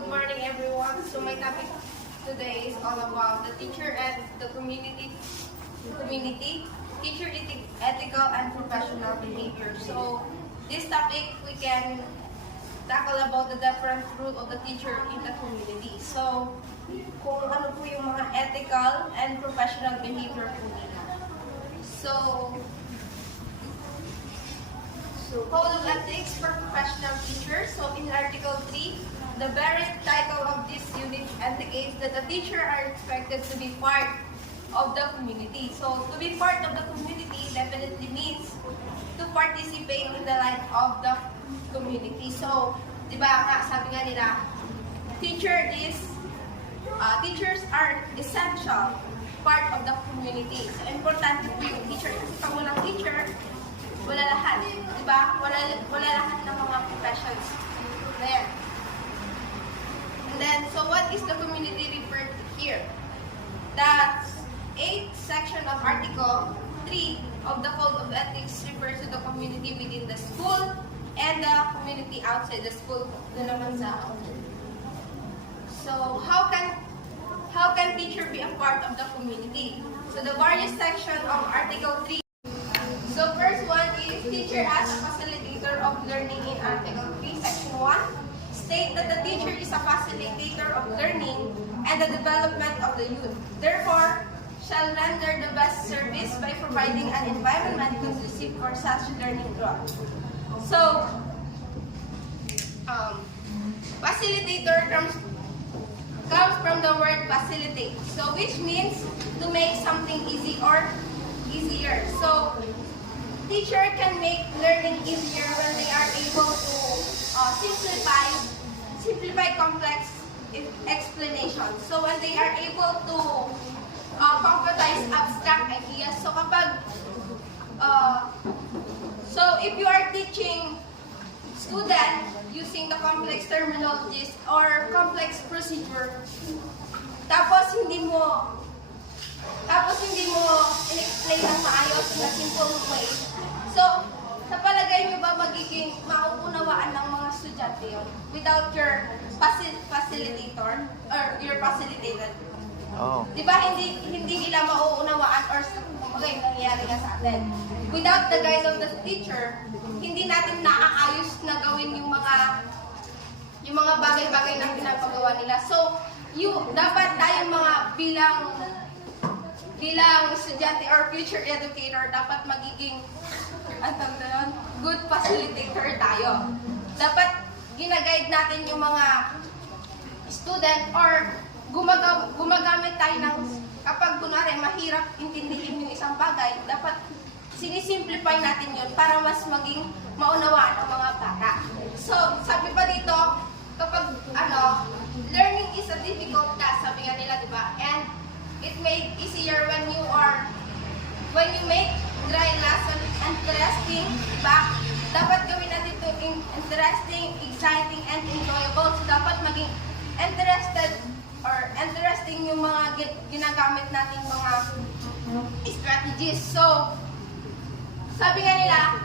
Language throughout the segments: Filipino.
good morning everyone. So my topic today is all about the teacher and the community, teacher ethical and professional behavior. So this topic we can tackle about the different role of the teacher in the community. So kung ano po yung mga ethical and professional behavior po nila. So Code of Ethics for Professional Teachers. So in Article 3, the very title of this unit indicates that the teacher are expected to be part of the community. So to be part of the community definitely means to participate in the life of the community. So, di ba nga, sabi nga nila, teachers are essential part of the community. So importante po yung teacher. Kasi pag walang teacher, wala lahat. Diba? Wala lahat ng mga professions. There. And then, so what is the community referred to here? The 8th section of Article 3 of the Code of Ethics refers to the community within the school and the community outside the school. Doon naman sa outside. So, how can teacher be a part of the community? So, the various section of Article 3. So first one is teacher as a facilitator of learning in Article 3, Section 1. State that the teacher is a facilitator of learning and the development of the youth. Therefore, shall render the best service by providing an environment conducive for such learning growth. So, facilitator comes from the word facilitate. So which means to make something easy or easier. So, teacher can make learning easier when they are able to simplify complex explanations. So when they are able to concretize abstract ideas. So kapag if you are teaching student using the complex terminologies or complex procedure, tapos hindi mo in-explain ng maayos na simple way. So, sa palagay nyo ba magiging mauunawaan ng mga estudyante yun without your facilitator or your facilitated? Oh. Di ba hindi nila mauunawaan or nangyayari nga sa atin. Without the guide of the teacher, hindi natin naaayos na gawin yung mga bagay-bagay na pinapagawa nila. So, dapat tayong mga bilang estudyante or future educator, dapat magiging good facilitator tayo. Dapat ginaguide natin yung mga student or gumagamit tayo ng, kapag kunwari mahirap intindihin yung isang bagay, dapat sinisimplify natin yun para mas maging maunawaan ng mga bata. So, sabi pa dito, kapag learning is a difficult task, sabi nga nila, di ba? And it made easier when you make dry lesson interesting, diba? Dapat gawin natin ito interesting, exciting, and enjoyable. So, dapat maging interesting yung mga ginagamit nating mga strategies. So, sabi nga nila,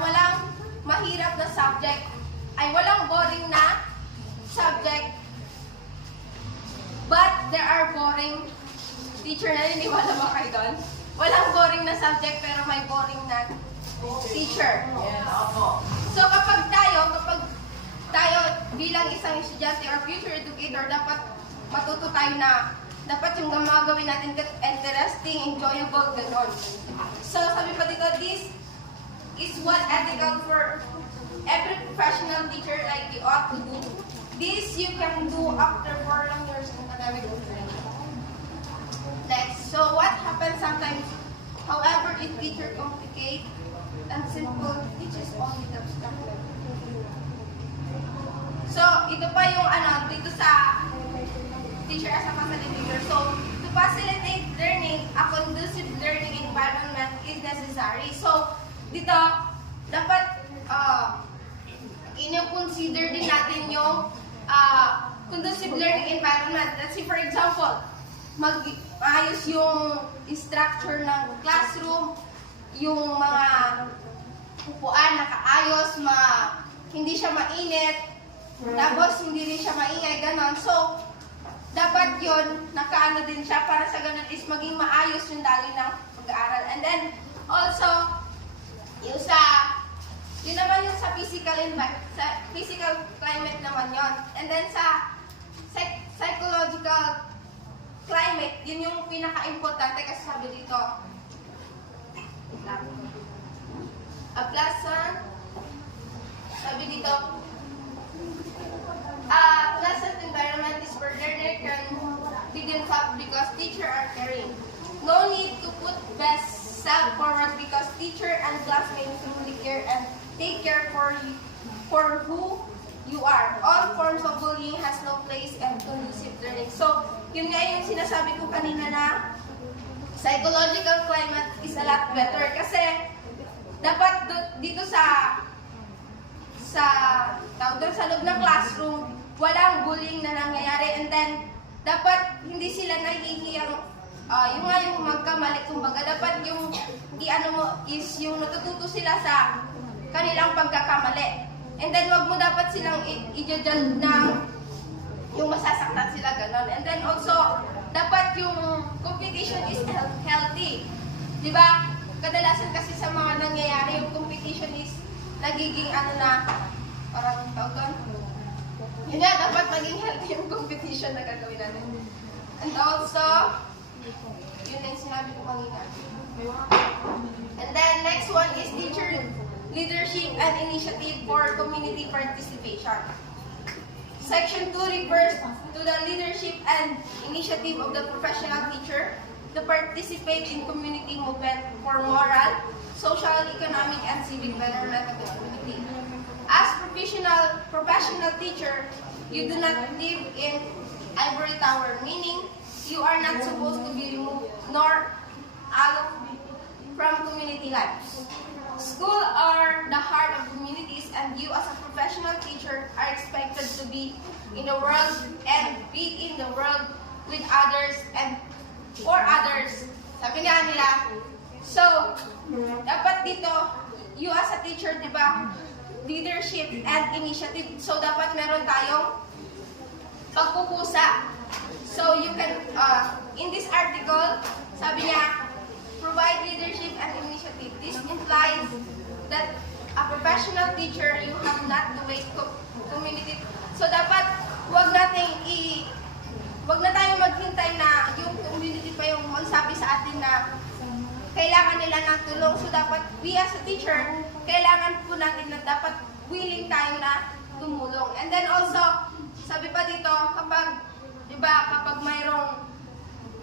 walang mahirap na subject, walang boring na subject, but there are boring teacher. Naniniwala ba kayo doon? Walang boring na subject pero may boring na teacher. Yes. So kapag tayo bilang isang estudyante or future educator, dapat matuto tayo na dapat yung mga gawin natin interesting, enjoyable, gano'n. So sabi pa dito, this is what ethical for every professional teacher like you ought to do. This you can do after 4 long years in academic training. Next, so what happens sometimes, however, if teacher complicate and simple teaches only the abstract. So, ito pa yung dito sa teacher as a facilitator. So, to facilitate learning, a conducive learning environment is necessary. So, dito, dapat i-consider din natin yung conducive learning environment. Let's say, for example, maayos yung structure ng classroom, yung mga upuan nakaayos, hindi siya mainit, Tapos, hindi rin siya maingay, ganon. So, dapat yun, nakaano din siya para sa ganon is maging maayos yung daloy ng pag-aaral. And then, also, yung yun naman yung sa physical climate naman yon. And then sa psychological climate, yun yung pinaka-importante kasi sabi dito, a pleasant, sabi dito, a pleasant environment is where learner can be themselves because teacher are caring. No need to put best self forward because teacher and classmates truly care and take care for who you are. All forms of bullying has no place and conducive learning. So, yun nga yung sinasabi ko kanina na psychological climate is a lot better kasi dapat dito sa loob ng classroom, walang bullying na nangyayari, and then dapat hindi sila nahihiyang yung nga yung magkamali, kumbaga dapat yung i-ano mo is yung natututo sila sa kanilang pagkakamali. And then wag mo dapat silang i-judge ng yung masasaktan sila, ganon. And then also, dapat yung competition is healthy. Di ba? Kadalasan kasi sa mga nangyayari, yung competition is nagiging ano na, parang tawag doon. Yun nga, dapat maging healthy yung competition na gagawin natin. And also, yun yung sinabi ko kanina. And then, next one is teacher leadership and initiative for community participation. Section 2 refers to the leadership and initiative of the professional teacher to participate in community movement for moral, social, economic, and civic betterment of the community. As professional teacher, you do not live in ivory tower, meaning you are not supposed to be removed nor out from community life. School are the heart of communities, and you as a professional teacher are expected to be in the world and be in the world with others and for others. Sabi nga nila, so, dapat dito, you as a teacher, di ba, leadership and initiative. So, dapat meron tayong pagkukusa. So, you can, in this article, sabi niya, provide leadership and initiative. This implies that a professional teacher, you have not to wait community. So, dapat, wag na tayong maghintay na yung community pa yung magsabi sa atin na kailangan nila ng tulong. So, dapat, we as a teacher, kailangan po natin na dapat willing tayo na tumulong. And then also, sabi pa dito, kapag mayroong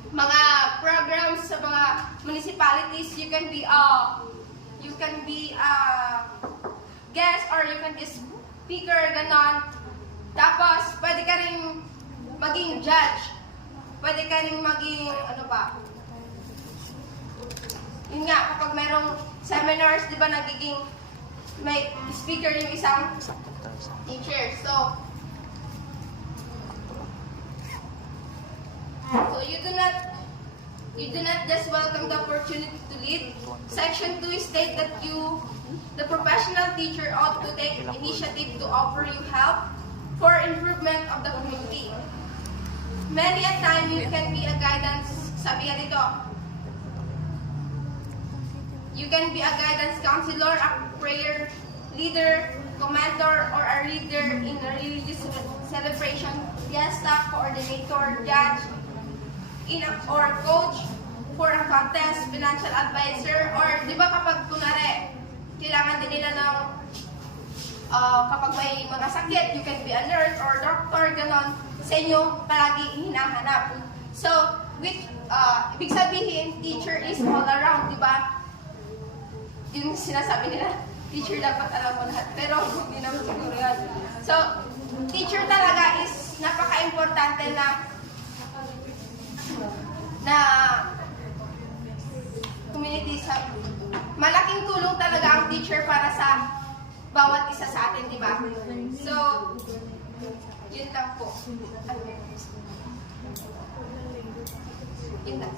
mga programs sa mga municipalities, you can be a guest or you can be speaker, ganon. Tapos, pwede ka rin maging judge. Pwede ka rin maging, yun nga, kapag mayroong seminars, di ba, nagiging may speaker yung isang teacher. So you do not just welcome the opportunity to lead. Section 2 state that the professional teacher ought to take initiative to offer you help for improvement of the community. Many a time you can be a guidance, sabi nga dito, you can be a guidance counselor, a prayer leader, commentator, or a leader in a religious celebration, fiesta, coordinator, judge, or coach for a contest, financial advisor, or di ba kapag kunwari, kailangan din nila ng kapag may mga sakit, you can be a nurse or doctor, ganon, sa inyo palagi hinahanap. So, ibig sabihin, teacher is all around, di ba? Yung sinasabi nila, teacher dapat alam mo lahat, pero hindi naman siguro yan. So, teacher talaga is napaka-importante na community. Malaking tulong talaga ang teacher para sa bawat isa sa atin, di ba? So, yun lang po. Yun lang.